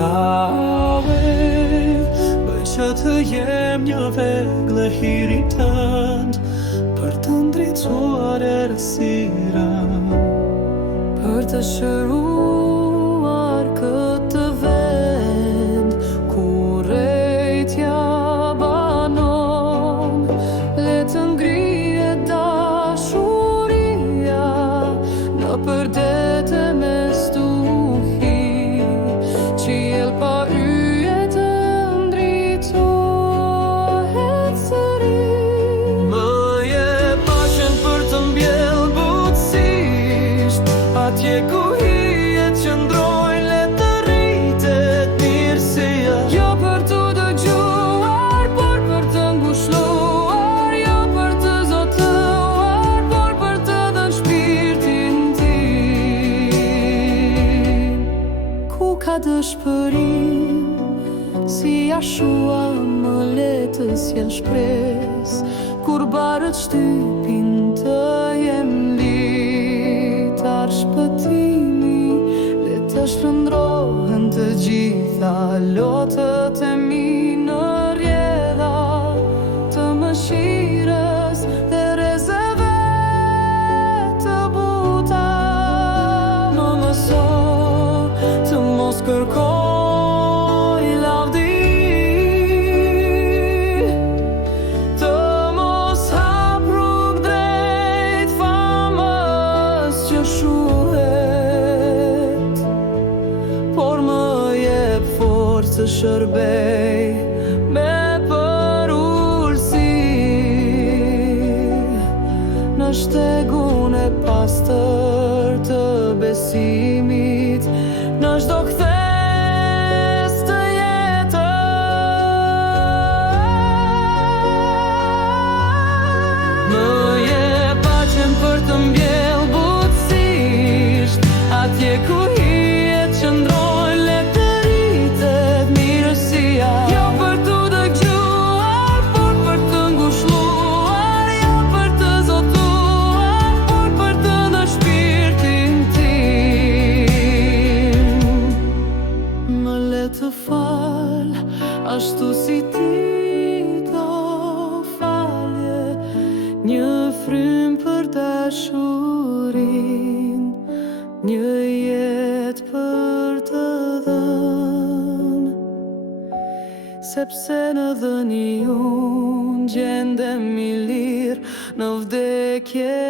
Jahve, bëj që të jem një vegle hiri tënd, për të ndricuar errësirën, për të shëruar këtë vend ku rejtja banon. Le të ngrihet dashuria në përdete me stuhi, qiell pa yje të ndritohet sërish. më jep paqen për të mbjell butësisht, atje ku hijet qëndrojnë, le të rritet mirësia. Jo për të dëgjuar, por për të ngushëlluar, jo për të zotëruar, por për të dhënë shpirtin tim. Ku ka dëshpërim, si Jashua më le të sjell shpresë, kur barët shtypin të jem litar shpëtimi. Le të shndrohen të gjitha lotët e mi në rjedha të mëshirës dhe rezeve të buta. Më mëso të mos kërkoj lavdi, të mos hap rrugë drejt famës që shuhet, por më jep forcë të shërbej me përulësi në shtegun e pastër të besimit, në çdo kthes të jetës. Më jep paqen për të mbjell butësisht, atje ku hijet qëndrojnë, le të rritet mirësia. Jo për të dëgjuar, por për të ngushëlluar, jo për të zotuar, por për të dhënë shpirtin tim. Më le të fal, ashtu si ti do falje, një frym për dashurin, një jetë për të dhënë. Sepse në dhënie unë gjendem i lirë, në vdekje